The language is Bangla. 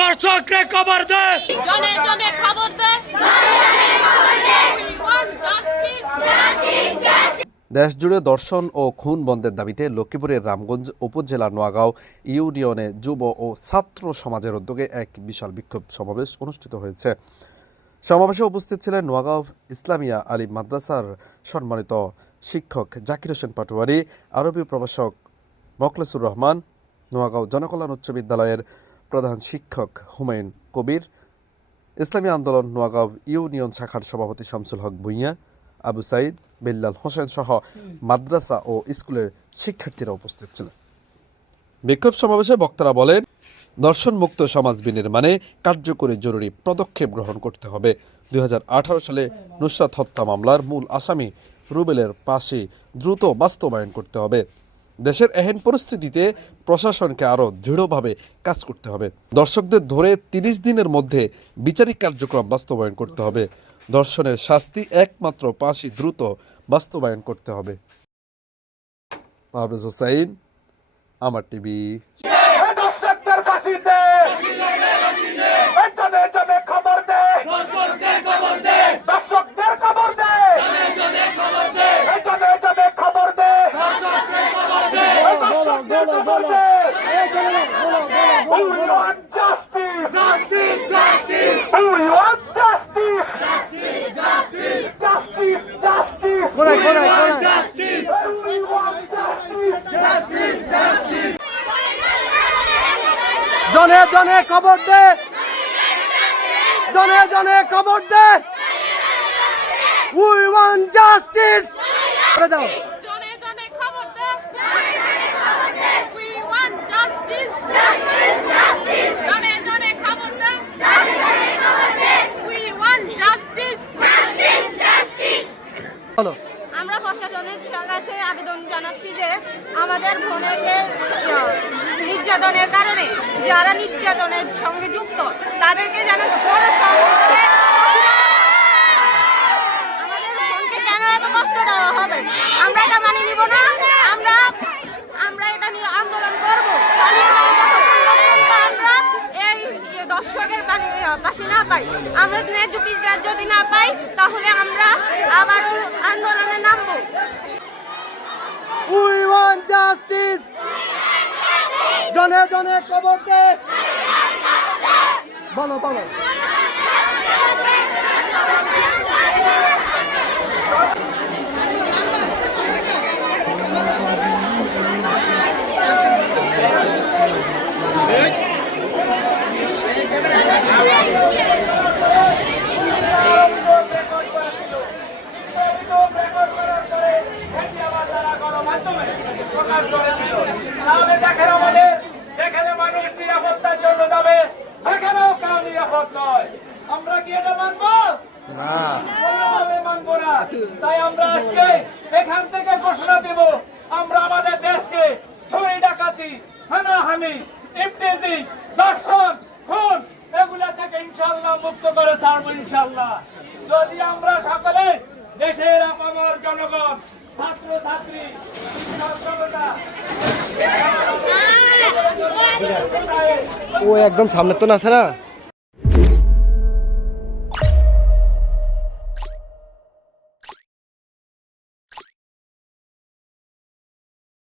দর্শককে খবর দে। দেশ জুড়ে দর্শন ও খুন বন্ধের দাবিতে লক্ষ্মীপুরের রামগঞ্জ উপজেলার নোয়াগাঁও ইউনিয়নে যুব ও ছাত্র সমাজের উদ্যোগে এক বিশাল বিক্ষোভ সমাবেশ অনুষ্ঠিত হয়েছে। সমাবেশে উপস্থিত ছিলেন নোয়াগাঁও ইসলামিয়া আলী মাদ্রাসার সম্মানিত শিক্ষক জাকির হোসেন পাটোয়ারি, আরবি প্রভাষক মখলেসুর রহমান নোয়াগাঁও জনকল্যাণ উচ্চ বিদ্যালয়ের প্রধান শিক্ষক হুমায়ুন কবির, ইসলামী আন্দোলন নোয়াগাঁও ইউনিয়ন শাখার সভাপতি শামসুল হক ভুঁইয়া, আবু সাইদ বিল্লাল হোসেন সহ মাদ্রাসা ও স্কুলের শিক্ষার্থীরা উপস্থিত ছিলেন। বিক্ষোভ সমাবেশে বক্তারা বলেন দর্শন মুক্ত সমাজ বিনির্মাণে কার্যকরী জরুরি পদক্ষেপ গ্রহণ করতে হবে। দুই হাজার আঠারো সালে নুসরাত হত্যা মামলার মূল আসামি রুবেলের পাশে দ্রুত বাস্তবায়ন করতে হবে। দেশের এহেন পরিস্থিতিতে প্রশাসনকে আরও দৃঢ়ভাবে কাজ করতে হবে। দর্শকদের ধরে তিরিশ দিনের মধ্যে বিচারিক কার্যক্রম বাস্তবায়ন করতে হবে। দর্শনের শাস্তি একমাত্র পাশই দ্রুত বাস্তবায়ন করতে হবে। আমার টিভি। ফাঁসি দে জনে জনে খবর দে দর্শকদের খবর দে দর্শকদের খবর দে জনে জনে খবর দে দর্শকদের খবর দে We want justice. Justice, justice. We want justice. Justice, জনে জনে খবর দে। জনে জনে খবর দে। উই ওয়ান্ট জাস্টিস যাও জনে জনে খবর দে। We want justice. জনে জনে খবর দে। We want justice. বলো। আমরা প্রশাসনের কাছে আবেদন জানাচ্ছি যে আমাদের ইয়া, নির্যাতনের কারণে যারা নির্যাতনের সঙ্গে যুক্ত, তাদেরকে যেন আমরা এটা আমরা এটা আমরা দর্শকের পাশে না পাই। আমরা যদি না পাই, তাহলে আমরা আবারও আন্দোলনে জনে জনে খবর দে বলো। বলো তাহলে দেখেন নয়। আমরা কি এটা মানবো? কোনোভাবে মানবো না। তাই আমরা আজকে এখান থেকে ঘোষণা দেব আমরা আমাদের দেশকে চুরি ডাকাতি হানাহানি ইফতেজি দর্শন খুন এগুলা থেকে ইনশাল্লাহ মুক্ত করে ছাড়বো ইনশাল্লাহ যদি আমরা সকলে দেশের আপামর জনগণ ছাত্র ছাত্রী ও একদম সামনে তো না আছে না?